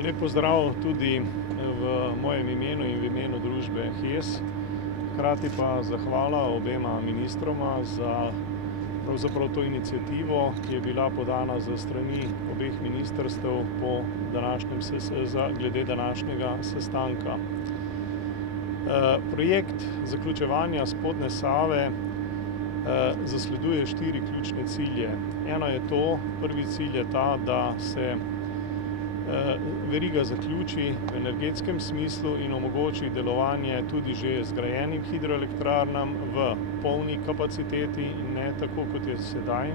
Lep pozdrav tudi v mojem imenu in v imenu družbe HES. Hkrati pa zahvala obema ministroma za pravzaprav to iniciativo, ki je bila podana z strani obeh ministrstev glede današnjega sestanka. Projekt zaključevanja spodnje Save zasleduje 4 ključne cilje. Eno je to, prvi cilj je ta, da se veriga zaključi v energetskem smislu in omogoči delovanje tudi že zgrajenim hidroelektrarnam v polni kapaciteti in ne tako, kot je sedaj.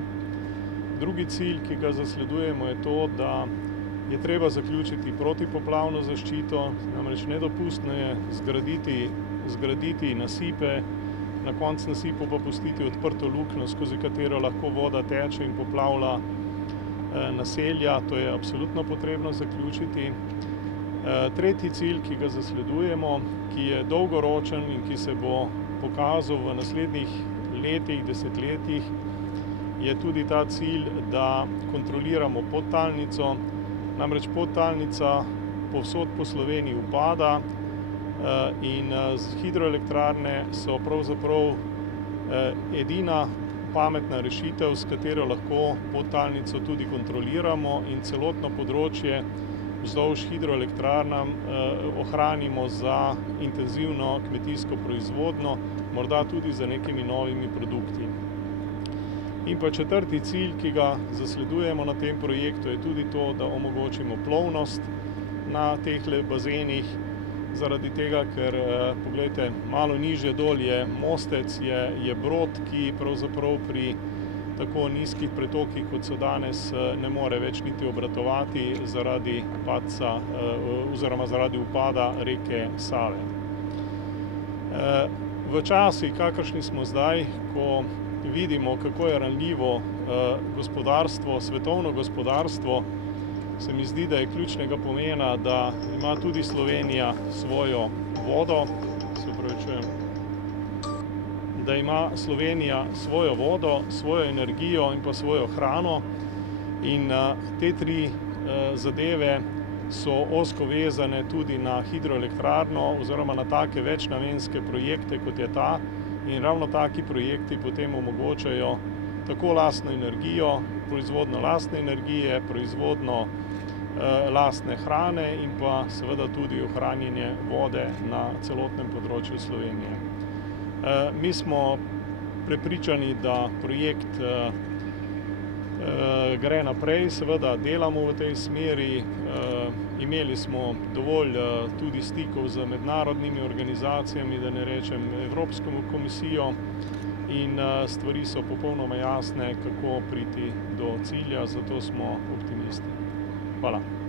Drugi cilj, ki ga zasledujemo, je to, da je treba zaključiti protipoplavno zaščito, namreč nedopustno je zgraditi nasipe, na koncu nasipov pa pustiti odprto luknjo, skozi katero lahko voda teče in poplavlja naselja. To je absolutno potrebno zaključiti. Tretji cilj, ki ga zasledujemo, ki je dolgoročen in ki se bo pokazal v naslednjih letih, desetletjih, je tudi ta cilj, da kontroliramo podtalnico. Namreč podtalnica povsod po Sloveniji upada in hidroelektrarne so pravzaprav edina pametna rešitev, s katero lahko podtalnico tudi kontroliramo in celotno področje vzdolž hidroelektrarnam ohranimo za intenzivno kmetijsko proizvodnjo, morda tudi za nekimi novimi produkti. In pa četrti cilj, ki ga zasledujemo na tem projektu, je tudi to, da omogočimo plovnost na tehle bazenih, zaradi tega, ker, poglejte, malo nižje dol je Mostec, je Brod, ki pravzaprav pri tako nizkih pretokih, kot so danes, ne more več niti obratovati zaradi padca oziroma zaradi upada reke Save. V časih, kakršni smo zdaj, ko vidimo, kako je ranljivo gospodarstvo, svetovno gospodarstvo, se mi zdi, da je ključnega pomena, da ima tudi Slovenija svojo vodo, da ima Slovenija svojo vodo, svojo energijo in pa svojo hrano. In te 3 zadeve so ozko vezane tudi na hidroelektrarno oziroma na take večnamenske projekte, kot je ta. In ravno taki projekti potem omogočajo tako lastno energijo, proizvodnjo lastne energije, proizvodnjo lastne hrane in pa seveda tudi ohranjanje vode na celotnem področju Slovenije. Mi smo prepričani, da projekt gre naprej, seveda delamo v tej smeri, imeli smo dovolj tudi stikov z mednarodnimi organizacijami, da ne rečem Evropsko komisijo, in stvari so popolnoma jasne, kako priti do cilja, zato smo optimisti. Hvala.